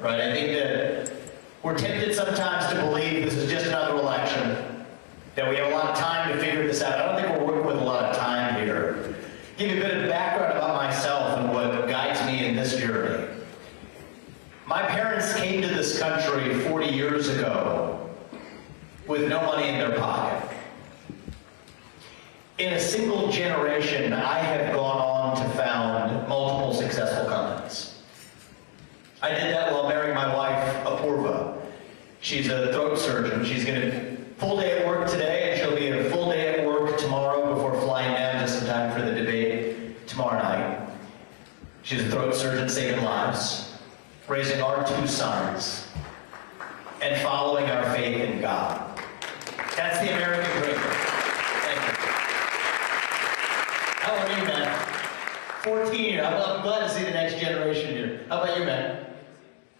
right? I think that we're tempted sometimes to believe this is just another election, that we have a lot of time to figure this out. I don't think we're working with a lot of time here. Give you a bit of background about myself and what guides me in this journey. My parents came to this country 40 years ago with no money in their pocket. In a single generation, I have gone on to found multiple successful companies. I did that while marrying my wife, Apurva. She's a throat surgeon. She's going to full day at work today, and she'll be a full day at work tomorrow before flying down just in time for the debate tomorrow night. She's a throat surgeon saving lives, raising our 2 sons, and following our faith in God. That's the American dream. Thank you. How are you, man? 14. I'm glad to see the next generation here. How about you, man?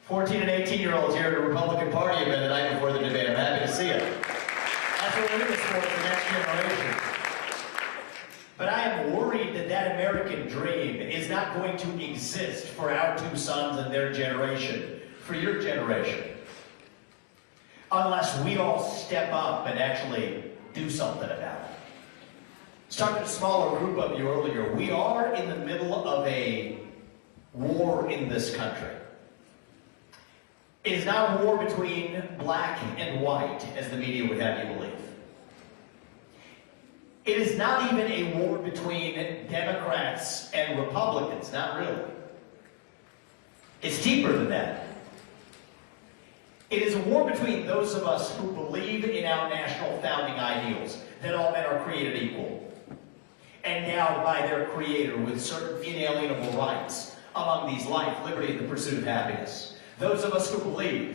14 and 18-year-olds here at the Republican Party event the night before the debate. I'm happy to see it. That's what we're in this for the next generation. But I am worried that that American dream is not going to exist for our 2 sons and their generation, for your generation, unless we all step up and actually do something about it. I was talking to a smaller group of you earlier. We are in the middle of a war in this country. It is not a war between black and white, as the media would have you believe. It is not even a war between Democrats and Republicans, not really. It's deeper than that. It is a war between those of us who believe in our national founding ideals, that all men are created equal, endowed by their Creator with certain inalienable rights, among these life, liberty, and the pursuit of happiness. Those of us who believe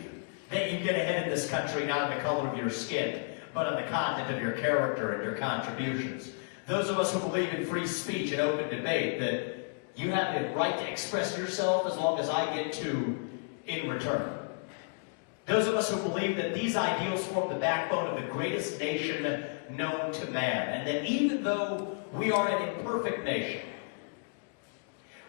that you get ahead in this country not on the color of your skin, but on the content of your character and your contributions. Those of us who believe in free speech and open debate, that you have the right to express yourself as long as I get to in return. Those of us who believe that these ideals form the backbone of the greatest nation known to man, and that even though we are an imperfect nation,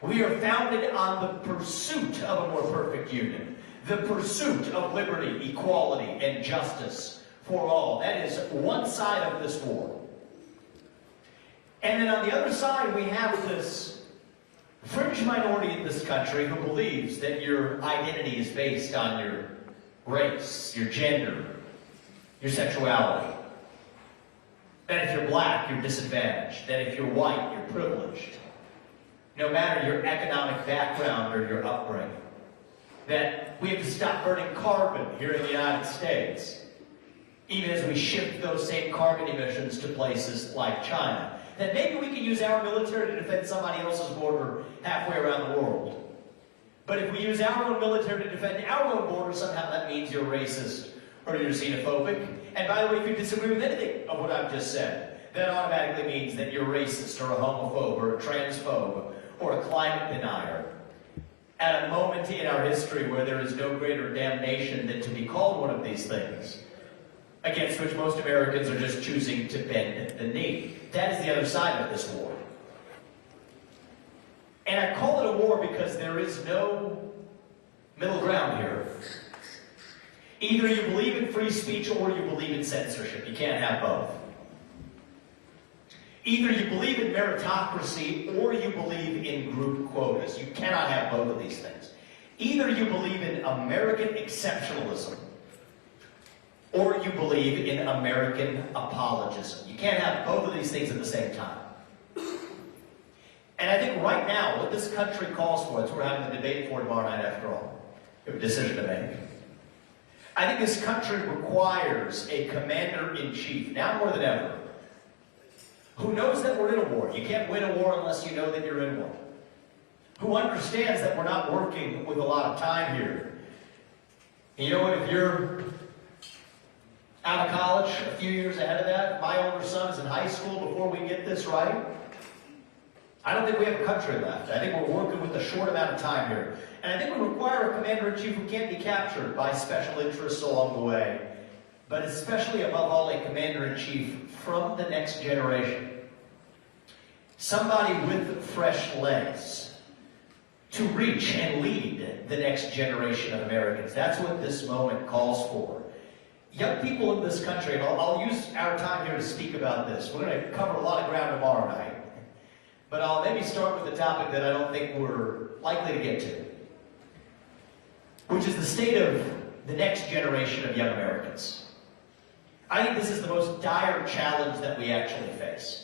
we are founded on the pursuit of a more perfect union, the pursuit of liberty, equality, and justice for all. That is one side of this war. And then on the other side, we have this fringe minority in this country who believes that your identity is based on your race, your gender, your sexuality. That if you're black, you're disadvantaged. That if you're white, you're privileged. No matter your economic background or your upbringing. That we have to stop burning carbon here in the United States, even as we shift those same carbon emissions to places like China. That maybe we can use our military to defend somebody else's border halfway around the world. But if we use our own military to defend our own border, somehow that means you're racist or you're xenophobic. And by the way, if you disagree with anything of what I've just said, that automatically means that you're racist or a homophobe or a transphobe or a climate denier. At a moment in our history where there is no greater damnation than to be called one of these things, against which most Americans are just choosing to bend the knee. That is the other side of this war. And I call it a war because there is no middle ground here. Either you believe in free speech or you believe in censorship. You can't have both. Either you believe in meritocracy or you believe in group quotas. You cannot have both of these things. Either you believe in American exceptionalism or you believe in American apologism. You can't have both of these things at the same time. And I think right now, what this country calls for, it's what we're having the debate for tomorrow night after all. We have a decision to make. I think this country requires a commander-in-chief, now more than ever, who knows that we're in a war. You can't win a war unless you know that you're in one. Who understands that we're not working with a lot of time here. And you know what, if you're out of college, a few years ahead of that, my older son is in high school before we get this right, I don't think we have a country left. I think we're working with a short amount of time here. And I think we require a commander-in-chief who can't be captured by special interests along the way, but especially above all a commander-in-chief from the next generation. Somebody with fresh legs, to reach and lead the next generation of Americans. That's what this moment calls for. Young people in this country, and I'll use our time here to speak about this. We're going to cover a lot of ground tomorrow night. But I'll maybe start with the topic that I don't think we're likely to get to, which is the state of the next generation of young Americans. I think this is the most dire challenge that we actually face.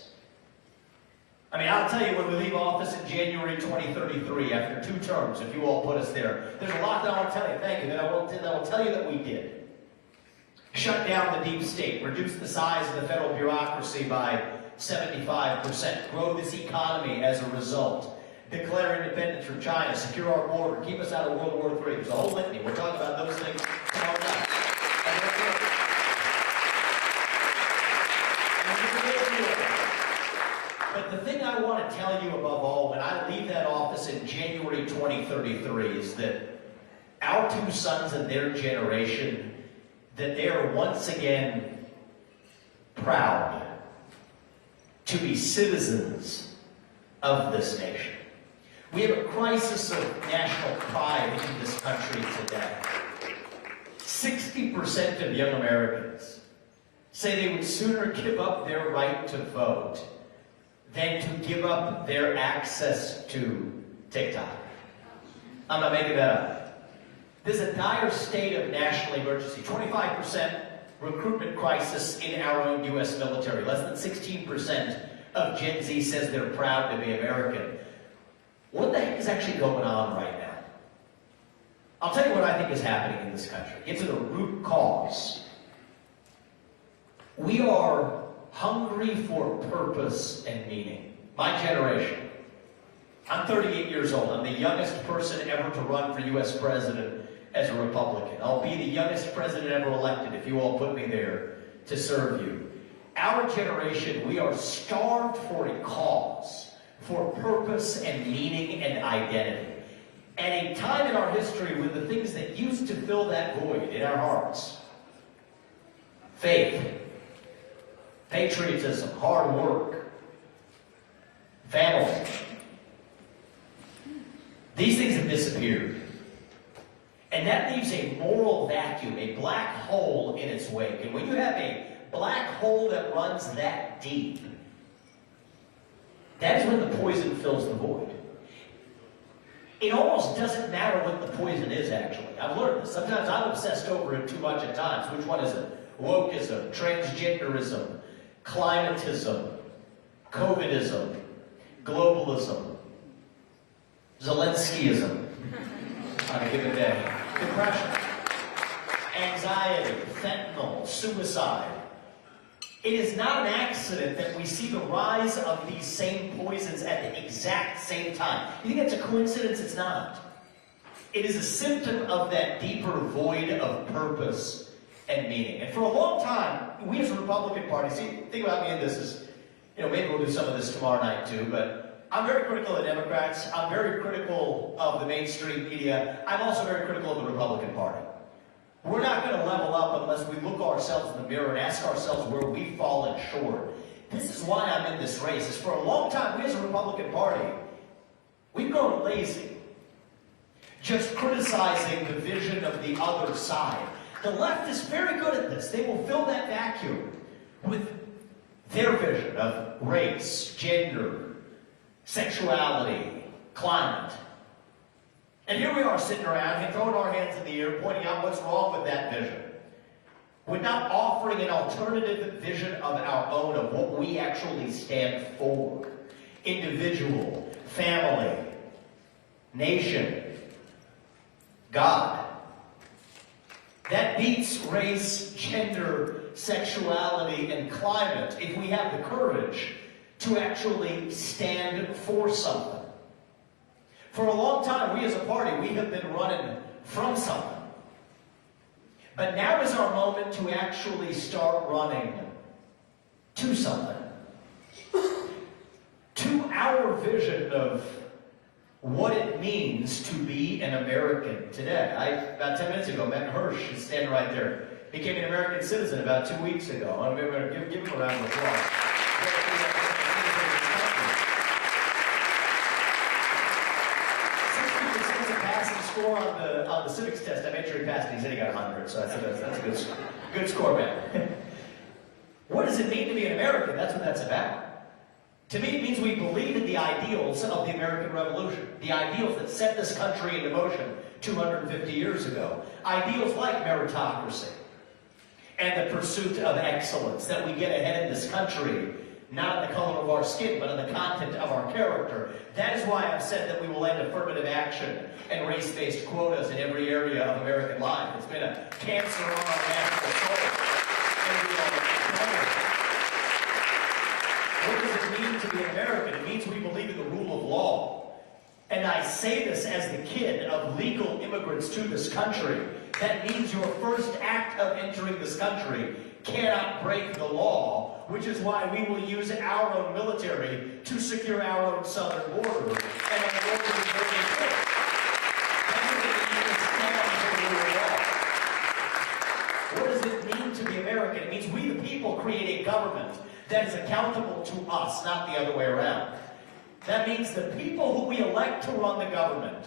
I mean, I'll tell you, when we leave office in January 2033, after 2 terms, if you all put us there, there's a lot that I want to tell you, thank you, that I will tell you that we did. Shut down the deep state, reduce the size of the federal bureaucracy by 75%, grow this economy as a result, declare independence from China, secure our border, keep us out of World War III. There's a whole litany. We're talking about those things tomorrow night. But the thing I want to tell you above all, when I leave that office in January 2033, is that our 2 sons and their generation, that they are once again proud to be citizens of this nation. We have a crisis of national pride in this country today. 60% of young Americans say they would sooner give up their right to vote than to give up their access to TikTok. I'm not making that up. There's a dire state of national emergency. 25% recruitment crisis in our own U.S. military. Less than 16% of Gen Z says they're proud to be American. What the heck is actually going on right now? I'll tell you what I think is happening in this country. Get to the root cause. We are hungry for purpose and meaning. My generation. I'm 38 years old. I'm the youngest person ever to run for U.S. president as a Republican. I'll be the youngest president ever elected if you all put me there to serve you. Our generation, we are starved for a cause, for purpose and meaning and identity. At a time in our history when the things that used to fill that void in our hearts, faith, patriotism, hard work, family, these things have disappeared. And that leaves a moral vacuum, a black hole in its wake. And when you have a black hole that runs that deep, that's when the poison fills the void. It almost doesn't matter what the poison is, actually. I've learned this. Sometimes I'm obsessed over it too much at times. Which one is it? Wokeism, transgenderism, climatism, COVIDism, globalism, Zelenskyism, on a given day, depression, anxiety, fentanyl, suicide. It is not an accident that we see the rise of these same poisons at the exact same time. You think that's a coincidence? It's not. It is a symptom of that deeper void of purpose and meaning. And for a long time, we as a Republican Party, see, think about me in this is, maybe we'll do some of this tomorrow night too, but I'm very critical of Democrats. I'm very critical of the mainstream media. I'm also very critical of the Republican Party. We're not going to level up unless we look ourselves in the mirror and ask ourselves where we've fallen short. This is why I'm in this race. Is for a long time, we as a Republican Party, we've grown lazy, just criticizing the vision of the other side. The left is very good at this. They will fill that vacuum with their vision of race, gender, sexuality, climate. And here we are sitting around and throwing our hands in the air, pointing out what's wrong with that vision. Without offering an alternative vision of our own, of what we actually stand for. Individual, family, nation, God. That beats race, gender, sexuality, and climate if we have the courage to actually stand for something. For a long time, we as a party, we have been running from something. But now is our moment to actually start running to something. To our vision of what it means to be an American today. About 10 minutes ago, met Hirsch, is standing right there. Became an American citizen about 2 weeks ago. I'm going to give him a round of applause. score on the civics test. I made sure he passed it. He said he got 100, so that's a good score, man. What does it mean to be an American? That's what that's about. To me, it means we believe in the ideals of the American Revolution, the ideals that set this country into motion 250 years ago. Ideals like meritocracy and the pursuit of excellence, that we get ahead in this country, not in the color of our skin, but in the content of our character. That is why I've said that we will end affirmative action and race-based quotas in every area of American life. It's been a cancer on our national soul. What does it mean to be an American? It means we believe in the rule of law. And I say this as the kid of legal immigrants to this country. That means your first act of entering this country cannot break the law, which is why we will use our own military to secure our own southern border. And on the border is very important. That's what it means to stand for the rule of law. What does it mean to be American? It means we the people create a government that is accountable to us, not the other way around. That means the people who we elect to run the government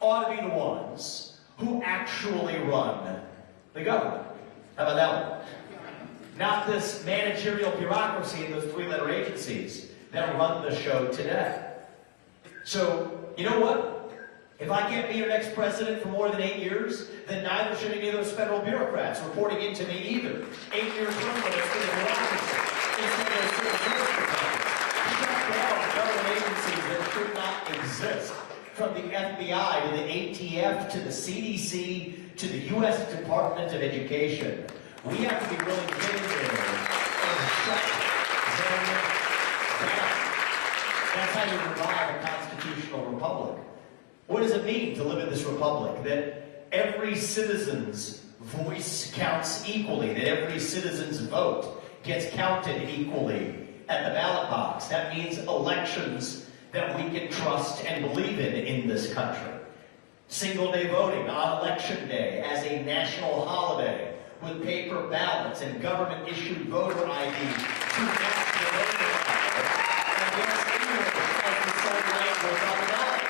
ought to be the ones who actually run the government. How about that one? Not this managerial bureaucracy in those three-letter agencies that run the show today. So, you know what? If I can't be your next president for more than 8 years, then neither should any of those federal bureaucrats reporting into me either. 8 years term limits for the bureaucracy. Instead of civil service departments. Shut down government agencies that should not exist. From the FBI to the ATF to the CDC to the U.S. Department of Education. We have to be willing to get in there and shut them down. That's how you revive a constitutional republic. What does it mean to live in this republic? That every citizen's voice counts equally, that every citizen's vote gets counted equally at the ballot box. That means elections that we can trust and believe in this country. Single-day voting on Election Day as a national holiday with paper ballots and government-issued voter ID to cast the voter ballot against English as the sole language on the ballot.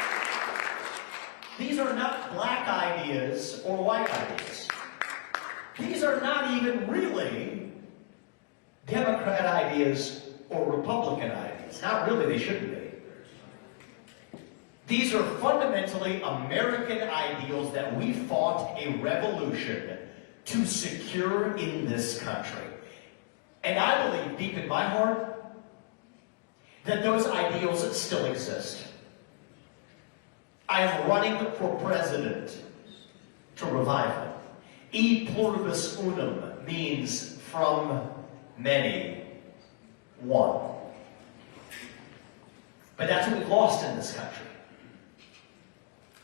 These are not black ideas or white ideas. These are not even really Democrat ideas or Republican ideas. Not really, they shouldn't be. These are fundamentally American ideals that we fought a revolution to secure in this country. And I believe deep in my heart that those ideals still exist. I am running for president to revive them. E pluribus unum means from many, one. But that's what we've lost in this country.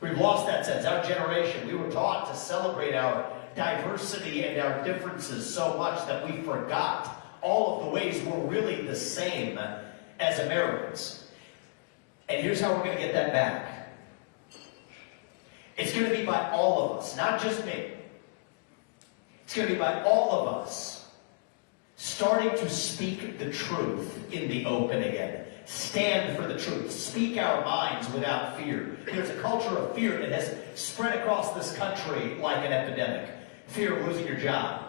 We've lost that sense. Our generation, we were taught to celebrate our diversity and our differences so much that we forgot all of the ways we're really the same as Americans. And here's how we're going to get that back. It's going to be by all of us, not just me. It's going to be by all of us starting to speak the truth in the open again. Stand for the truth. Speak our minds without fear. There's a culture of fear that has spread across this country like an epidemic. Fear of losing your job.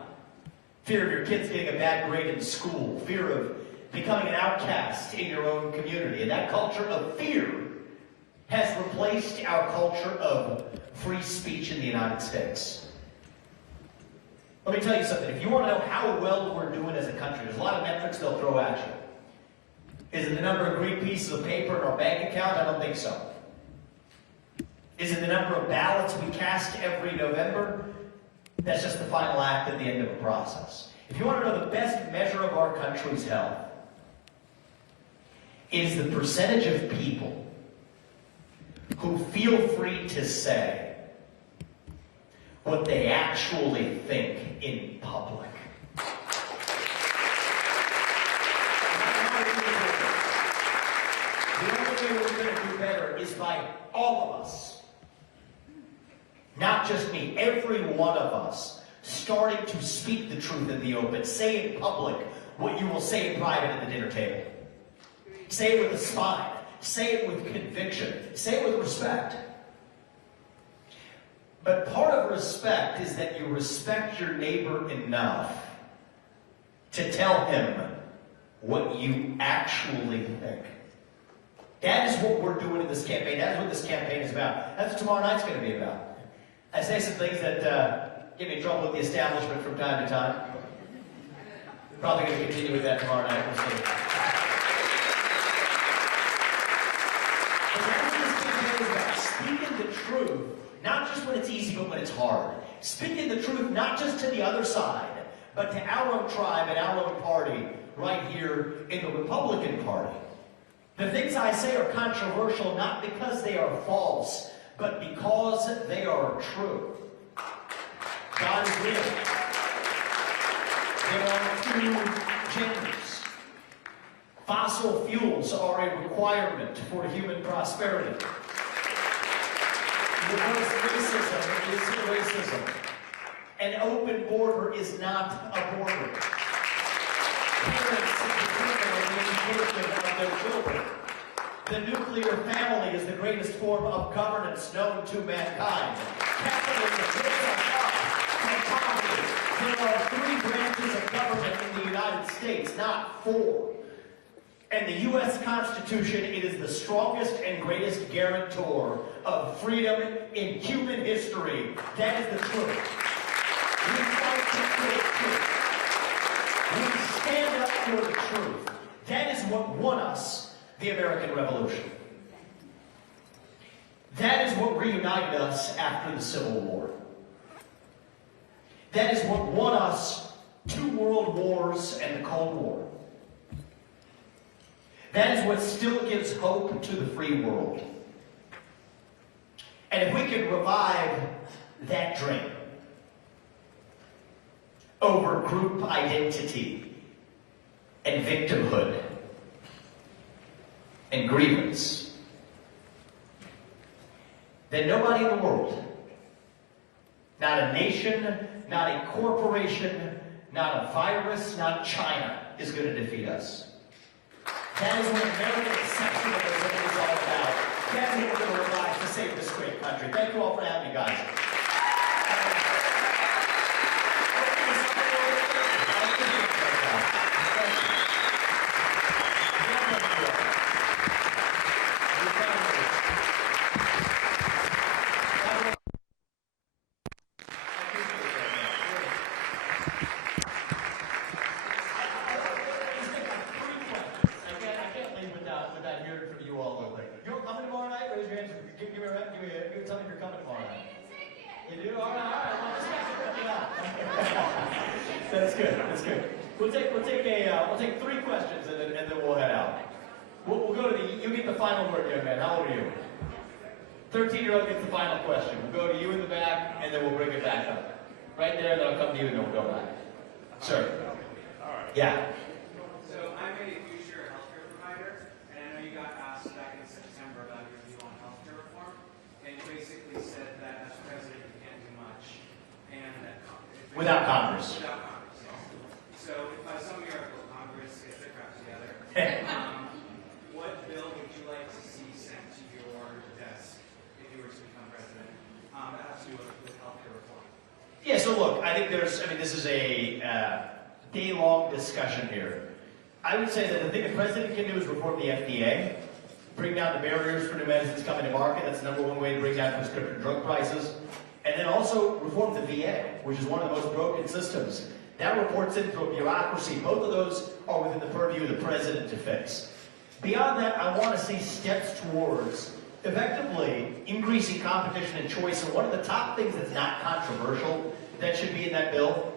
Fear of your kids getting a bad grade in school. Fear of becoming an outcast in your own community. And that culture of fear has replaced our culture of free speech in the United States. Let me tell you something. If you want to know how well we're doing as a country, there's a lot of metrics they'll throw at you. Is it the number of green pieces of paper in our bank account? I don't think so. Is it the number of ballots we cast every November? That's just the final act at the end of a process. If you want to know the best measure of our country's health, is the percentage of people who feel free to say what they actually think in public. The only way we're going to do better is by all of us, not just me, every one of us, starting to speak the truth in the open. Say in public what you will say in private at the dinner table. Say it with a spine. Say it with conviction. Say it with respect. But part of respect is that you respect your neighbor enough to tell him what you actually think. That is what we're doing in this campaign. That is what this campaign is about. That's what tomorrow night's going to be about. I say some things that get me in trouble with the establishment from time to time. Probably going to continue with that tomorrow night. We'll see. But that's what this campaign is about. Speaking the truth, not just when it's easy, but when it's hard. Speaking the truth, not just to the other side, but to our own tribe and our own party right here in the Republican Party. The things I say are controversial not because they are false, but because they are true. God is real. There are two genders. Fossil fuels are a requirement for human prosperity. Reverse racism is racism. An open border is not a border. Parents determine the education of their children. The nuclear family is the greatest form of governance known to mankind. Capitalism lifts us up from poverty. There are 3 branches of government in the United States, not 4. And the U.S. Constitution, it is the strongest and greatest guarantor of freedom in human history. That is the truth. We fight to create truth. We stand up for the truth. That is what won us the American Revolution. That is what reunited us after the Civil War. That is what won us 2 world wars and the Cold War. That is what still gives hope to the free world. And if we can revive that dream over group identity and victimhood and grievance, then nobody in the world, not a nation, not a corporation, not a virus, not China, is going to defeat us. That is what American exceptionalism is all about. That is what we're going to revive to save this great country. Thank you all for having me, guys. Tell me if you're coming tomorrow night. You do? All right. Well, this guy's working out. That's good. That's good. We'll take 3 questions and then we'll head out. We'll go to you get the final word, young man. How old are you? 13-year-old gets the final question. We'll go to you in the back and then we'll bring it back up. Right there, then I'll come to you and then we'll go back. Sir. All right. Yeah. So I'm a future healthcare provider, and I know you got asked back in September about your view on healthcare reform, and you basically said that as president you can't do much, and that Without Congress. Without Congress, yes. So if by some miracle Congress gets their crap together, what bill would you like to see sent to your desk if you were to become president that has to do with healthcare reform? Yeah, so look, I think this is a day-long discussion here. I would say that the thing the president can do is reform the FDA, bring down the barriers for new medicines coming to market. That's the #1 way to bring down prescription drug prices. And then also reform the VA, which is one of the most broken systems. That reports in through a bureaucracy. Both of those are within the purview of the president to fix. Beyond that, I want to see steps towards effectively increasing competition and choice. And one of the top things that's not controversial that should be in that bill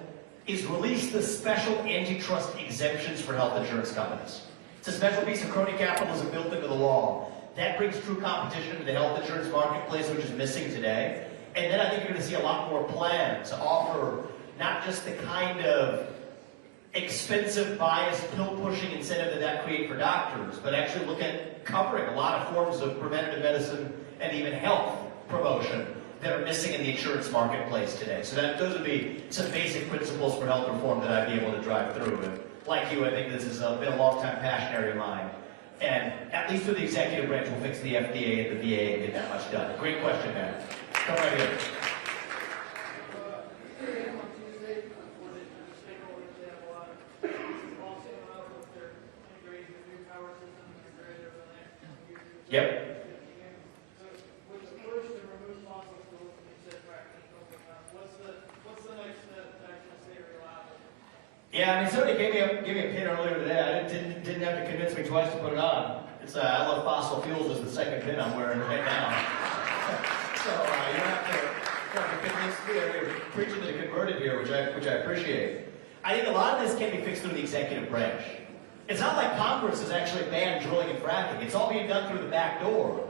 is release the special antitrust exemptions for health insurance companies. It's a special piece of crony capitalism built into the law. That brings true competition to the health insurance marketplace, which is missing today. And then I think you're going to see a lot more plans to offer not just the kind of expensive, biased, pill-pushing incentive that creates for doctors, but actually look at covering a lot of forms of preventative medicine and even health promotion that are missing in the insurance marketplace today. So those would be some basic principles for health reform that I'd be able to drive through. And like you, I think this has been a long-time passion area of mine. And at least through the executive branch, we'll fix the FDA and the VA and get that much done. Great question, man. Come right here. Yeah, I mean, somebody gave me a pin earlier today. I didn't have to convince me twice to put it on. It's I love fossil fuels is the second pin I'm wearing right now. So you don't have to convince me. You're preaching to the converted here, which I appreciate. I think a lot of this can be fixed through the executive branch. It's not like Congress has actually banned drilling and fracking. It's all being done through the back door.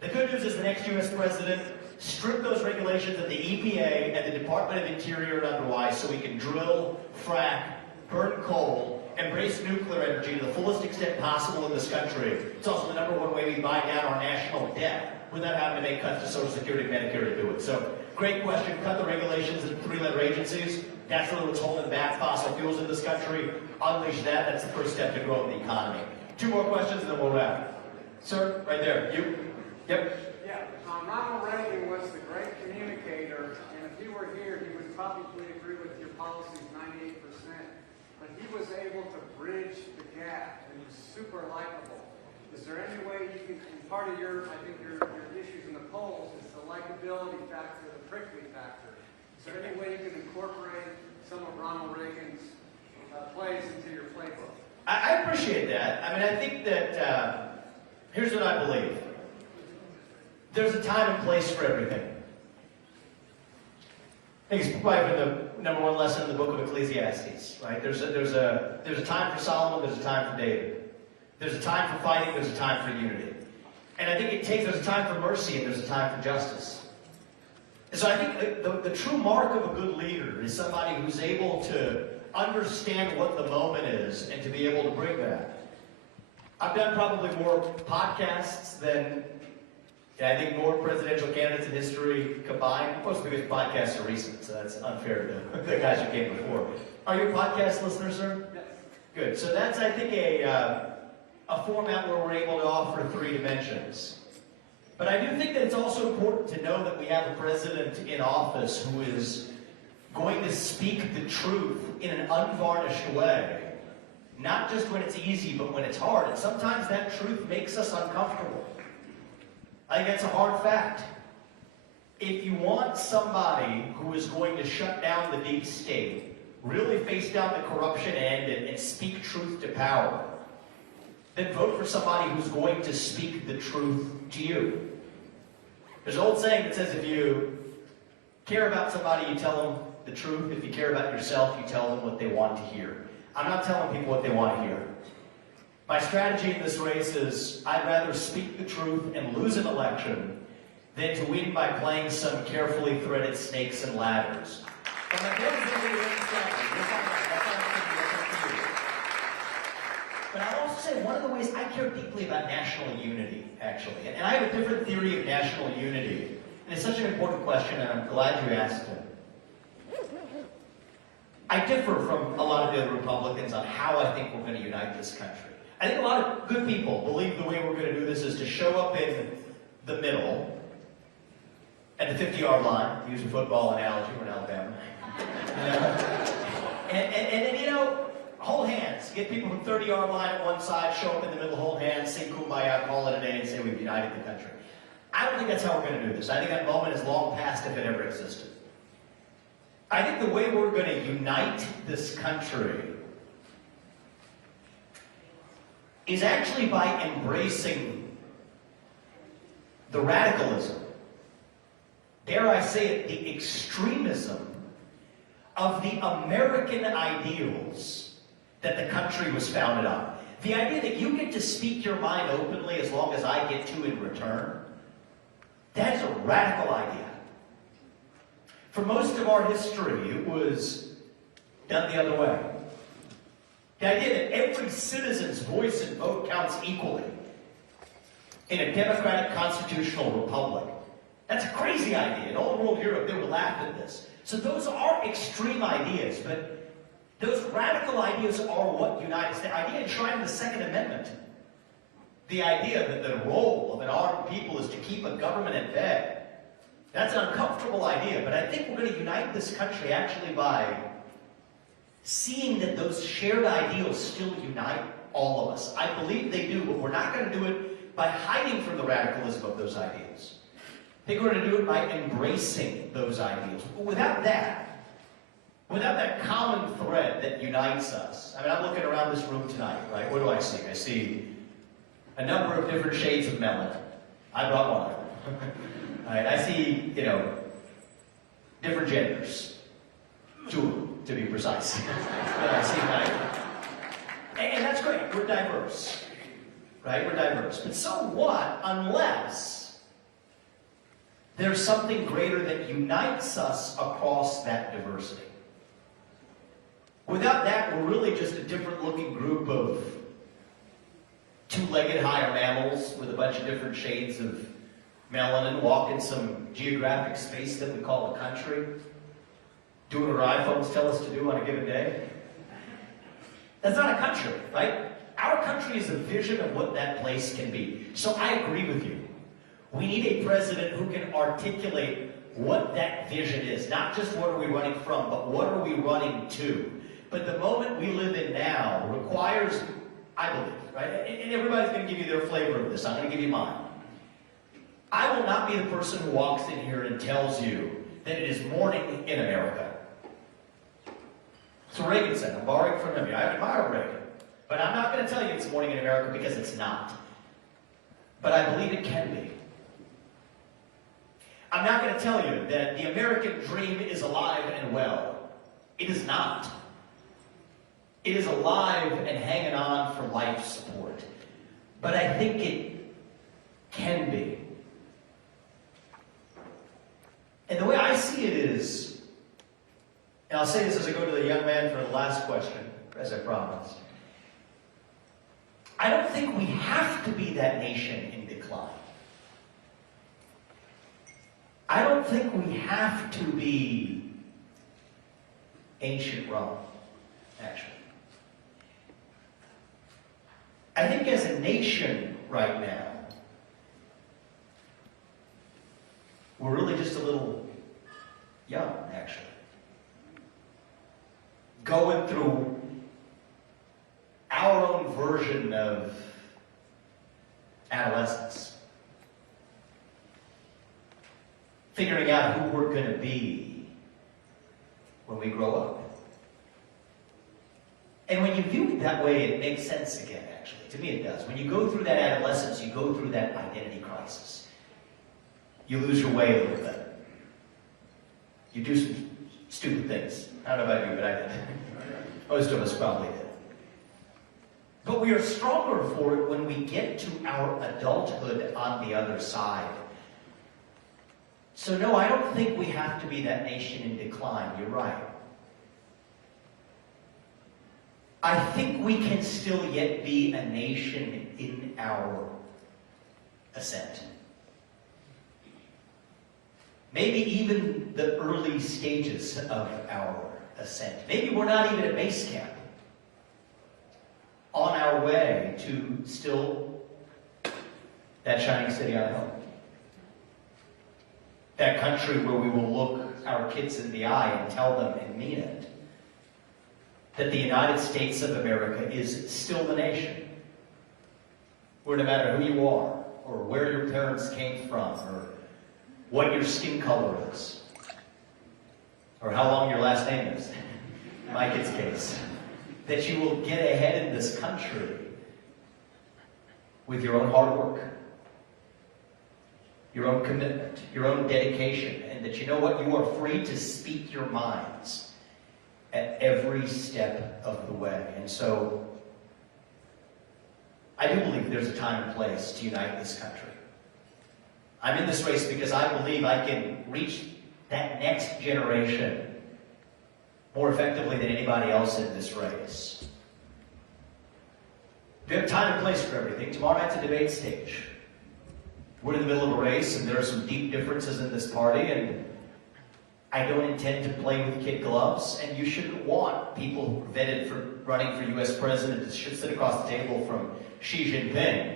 The good news is the next U.S. president stripped those regulations of the EPA and the Department of Interior and otherwise so we can drill, frack, burn coal, embrace nuclear energy to the fullest extent possible in this country. It's also the #1 way we buy down our national debt without having to make cuts to Social Security and Medicare to do it. So, great question. Cut the regulations in 3-letter agencies. That's really what's holding back fossil fuels in this country. Unleash that. That's the first step to growing the economy. 2 more questions and then we'll wrap. Sir, right there. You? Yep. Yeah, Ronald Reagan was the great communicator, and if he were here, he would probably agree with your policies 98%. But he was able to bridge the gap, and he was super likable. Is there any way you can, and part of your, I think your issues in the polls is the likability factor, the prickly factor. Is there any way you can incorporate some of Ronald Reagan's plays into your playbook? I appreciate that. I mean, I think that, here's what I believe. There's a time and place for everything. I think it's probably been the #1 lesson in the book of Ecclesiastes, right? There's a time for Solomon, there's a time for David. There's a time for fighting, there's a time for unity. And I think there's a time for mercy and there's a time for justice. And so I think the true mark of a good leader is somebody who's able to understand what the moment is and to be able to bring that. I've done probably more podcasts than I think more presidential candidates in history combined. Most because podcasts are recent, so that's unfair to the guys who came before. Are you a podcast listener, sir? Yes. Good. So that's, I think, a format where we're able to offer 3 dimensions. But I do think that it's also important to know that we have a president in office who is going to speak the truth in an unvarnished way. Not just when it's easy, but when it's hard. And sometimes that truth makes us uncomfortable. I think that's a hard fact. If you want somebody who is going to shut down the deep state, really face down the corruption end and speak truth to power, then vote for somebody who's going to speak the truth to you. There's an old saying that says if you care about somebody, you tell them the truth. If you care about yourself, you tell them what they want to hear. I'm not telling people what they want to hear. My strategy in this race is I'd rather speak the truth and lose an election than to win by playing some carefully threaded snakes and ladders. But my goal is really But I'll also say one of the ways I care deeply about national unity, actually. And I have a different theory of national unity. And it's such an important question, and I'm glad you asked it. I differ from a lot of the other Republicans on how I think we're going to unite this country. I think a lot of good people believe the way we're going to do this is to show up in the middle, at the 50-yard line, to use a football analogy, we're in Alabama. And then, you know, hold hands. Get people from 30-yard line at one side, show up in the middle, hold hands, sing Kumbaya, call it a day, and say we've united the country. I don't think that's how we're going to do this. I think that moment is long past if it ever existed. I think the way we're going to unite this country is actually by embracing the radicalism, dare I say it, the extremism of the American ideals that the country was founded on. The idea that you get to speak your mind openly as long as I get to in return, that is a radical idea. For most of our history, it was done the other way. The idea that every citizen's voice and vote counts equally in a democratic constitutional republic. That's a crazy idea. In old world Europe, they would laugh at this. So those are extreme ideas, but those radical ideas are what unites. The idea enshrined in the Second Amendment. The idea that the role of an armed people is to keep a government at bay. That's an uncomfortable idea, but I think we're going to unite this country actually by seeing that those shared ideals still unite all of us. I believe they do, but we're not going to do it by hiding from the radicalism of those ideals. I think we're going to do it by embracing those ideals. But without that, without that common thread that unites us. I mean, I'm looking around this room tonight, right? What do I see? I see a number of different shades of melon. I brought one of them. Right? I see, different genders. Two, to be precise. But I see that. And that's great. We're diverse. Right? We're diverse. But so what unless there's something greater that unites us across that diversity? Without that, we're really just a different looking group of two-legged higher mammals with a bunch of different shades of melanin, walk in some geographic space that we call a country, doing what our iPhones tell us to do on a given day. That's not a country, right? Our country is a vision of what that place can be. So I agree with you. We need a president who can articulate what that vision is. Not just what are we running from, but what are we running to. But the moment we live in now requires, I believe, right? And everybody's going to give you their flavor of this. I'm going to give you mine. I will not be the person who walks in here and tells you that it is morning in America. So Reagan said, I'm borrowing from him. I admire Reagan. But I'm not going to tell you it's morning in America because it's not. But I believe it can be. I'm not going to tell you that the American dream is alive and well. It is not. It is alive and hanging on for life support. But I think it can be. And the way I see it is, and I'll say this as I go to the young man for the last question, as I promised. I don't think we have to be that nation in decline. I don't think we have to be ancient Rome, actually. I think as a nation right now, we're really just a little young, actually. Going through our own version of adolescence. Figuring out who we're going to be when we grow up. And when you view it that way, it makes sense again, actually. To me, it does. When you go through that adolescence, you go through that identity crisis. You lose your way a little bit. You do some stupid things. I don't know about you, but I did. Most of us probably did. But we are stronger for it when we get to our adulthood on the other side. So no, I don't think we have to be that nation in decline. You're right. I think we can still yet be a nation in our ascent. Maybe even the early stages of our ascent. Maybe we're not even at base camp. On our way to still that shining city on a hill. That country where we will look our kids in the eye and tell them and mean it that the United States of America is still the nation. Where no matter who you are, or where your parents came from, or what your skin color is, or how long your last name is, in my kid's case, that you will get ahead in this country with your own hard work, your own commitment, your own dedication, and that you know what? You are free to speak your minds at every step of the way. And so, I do believe there's a time and place to unite this country. I'm in this race because I believe I can reach that next generation more effectively than anybody else in this race. We have time and place for everything. Tomorrow night's a debate stage. We're in the middle of a race, and there are some deep differences in this party, and I don't intend to play with kid gloves, and you shouldn't want people vetted for running for U.S. president to sit across the table from Xi Jinping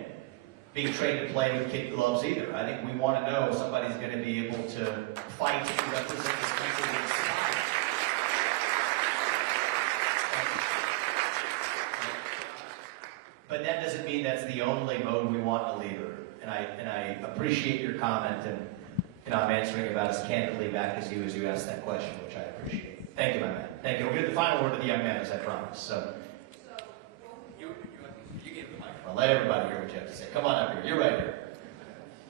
being trained to play with kid gloves either. I think we want to know somebody's going to be able to fight to represent this country in society. But that doesn't mean that's the only mode we want a leader. And I appreciate your comment, and I'm answering about as candidly back as you asked that question, which I appreciate. Thank you, my man. Thank you. the final word to the young man, as I promised. So, you gave the microphone. Let everybody hear what you have to say. Come on up here. You're right here.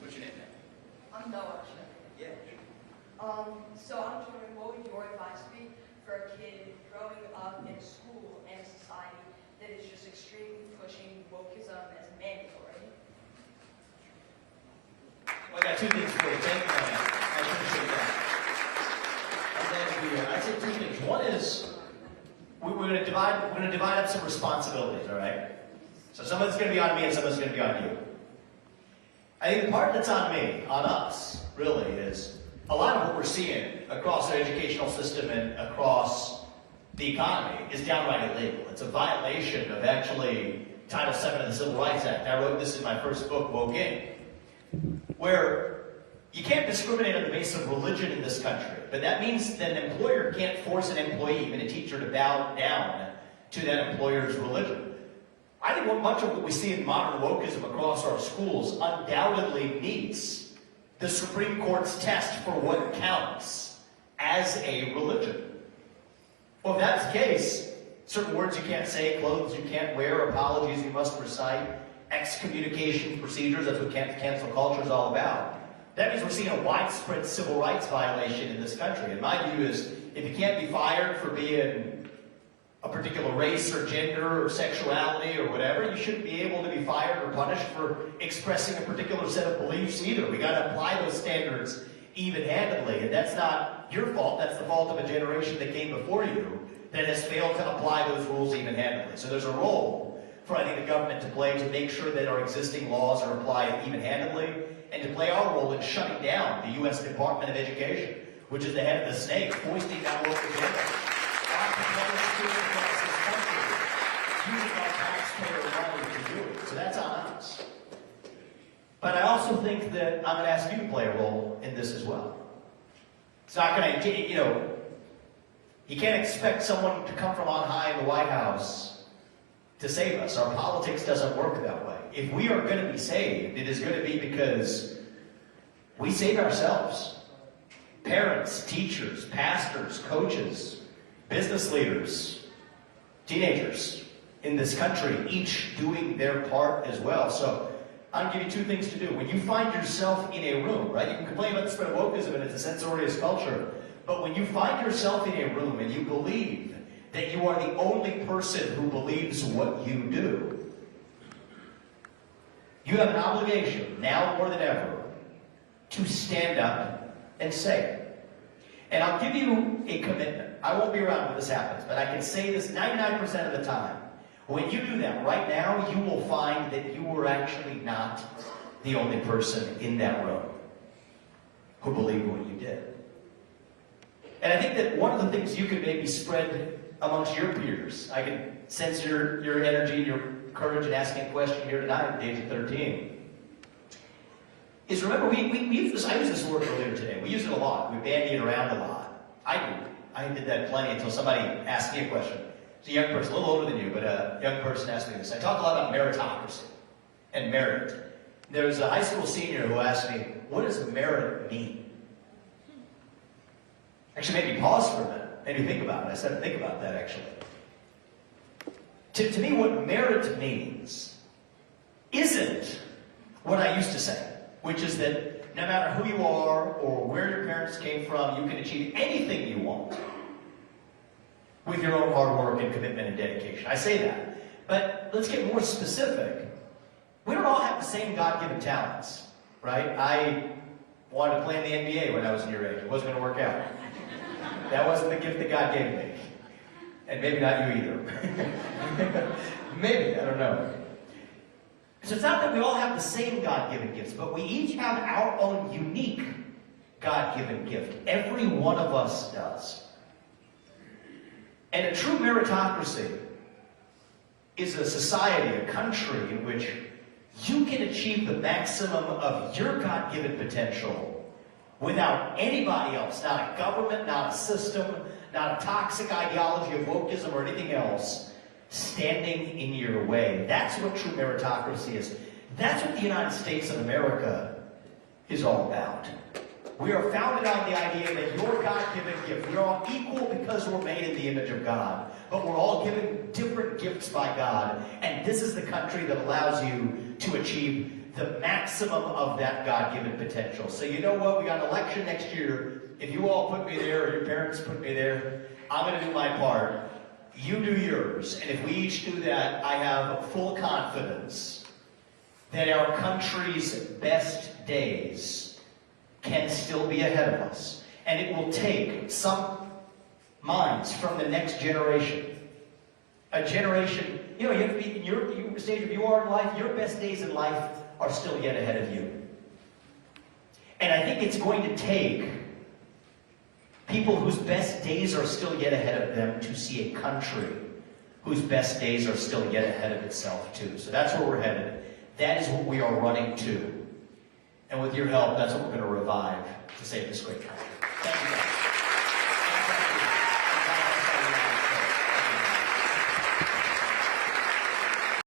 What's your name? I'm Noah. Yeah. So I'm wondering, what would your advice be for a kid growing up in school and a society that is just extremely pushing wokeism as mandatory? Well, I got two things for you. Thank you, man. I appreciate that. I'm glad to be here. I'd say two things. One is we're going to divide up some responsibilities. All right. So some of it's going to be on me, and some of it's going to be on you. I think the part that's on me, on us, really, is a lot of what we're seeing across our educational system and across the economy is downright illegal. It's a violation of actually Title VII of the Civil Rights Act. I wrote this in my first book, Wokeism, where you can't discriminate on the basis of religion in this country, but that means that an employer can't force an employee, even a teacher, to bow down to that employer's religion. I think much of what we see in modern wokeism across our schools undoubtedly meets the Supreme Court's test for what counts as a religion. Well, if that's the case, certain words you can't say, clothes you can't wear, apologies you must recite, excommunication procedures, that's what cancel culture is all about. That means we're seeing a widespread civil rights violation in this country. And my view is, if you can't be fired for being a particular race or gender or sexuality or whatever, you shouldn't be able to be fired or punished for expressing a particular set of beliefs either. We got to apply those standards even-handedly, and that's not your fault. That's the fault of a generation that came before you that has failed to apply those rules even-handedly. So there's a role for, I think, the government to play to make sure that our existing laws are applied even-handedly, and to play our role in shutting down the U.S. Department of Education, which is the head of the snake, foisting that local agenda. Using our taxpayer money to do it. So that's on us. But I also think that I'm going to ask you to play a role in this as well. It's not going to, you can't expect someone to come from on high in the White House to save us. Our politics doesn't work that way. If we are going to be saved, it is going to be because we save ourselves. Parents, teachers, pastors, coaches, business leaders, teenagers in this country, each doing their part as well. So I'll give you two things to do. When you find yourself in a room, right? You can complain about the spread of wokeism and it's a censorious culture, but when you find yourself in a room and you believe that you are the only person who believes what you do, you have an obligation, now more than ever, to stand up and say it. And I'll give you a commitment. I won't be around when this happens, but I can say this 99% of the time. When you do that right now, you will find that you were actually not the only person in that room who believed what you did. And I think that one of the things you can maybe spread amongst your peers, I can sense your energy and your courage in asking a question here tonight at the age of 13, is remember, we use this, I used this word earlier today. We use it a lot. We bandy it around a lot. I do. I did that plenty until somebody asked me a question. It's a young person, a little older than you, but a young person asked me this. I talk a lot about meritocracy and merit. There was a high school senior who asked me, what does merit mean? Actually made me pause for a minute, made me think about it. I said, think about that, actually. To me, what merit means isn't what I used to say, which is that no matter who you are or where your parents came from, you can achieve anything you want with your own hard work and commitment and dedication. I say that. But let's get more specific. We don't all have the same God-given talents, right? I wanted to play in the NBA when I was in your age. It wasn't going to work out. That wasn't the gift that God gave me. And maybe not you either. Maybe, I don't know. So it's not that we all have the same God-given gifts, but we each have our own unique God-given gift. Every one of us does. And a true meritocracy is a society, a country in which you can achieve the maximum of your God-given potential without anybody else, not a government, not a system, not a toxic ideology of wokeism or anything else, standing in your way. That's what true meritocracy is. That's what the United States of America is all about. We are founded on the idea that your God-given gift, we're all equal because we're made in the image of God, but we're all given different gifts by God, and this is the country that allows you to achieve the maximum of that God-given potential. So you know what? We got an election next year. If you all put me there, or your parents put me there, I'm going to do my part. You do yours. And if we each do that, I have full confidence that our country's best days can still be ahead of us. And it will take some minds from the next generation. A generation, you know, you have to be in your stage of you are in life, your best days in life are still yet ahead of you. And I think it's going to take people whose best days are still yet ahead of them to see a country whose best days are still yet ahead of itself too. So that's where we're headed. That is what we are running to. And with your help, that's what we're going to revive to save this great country.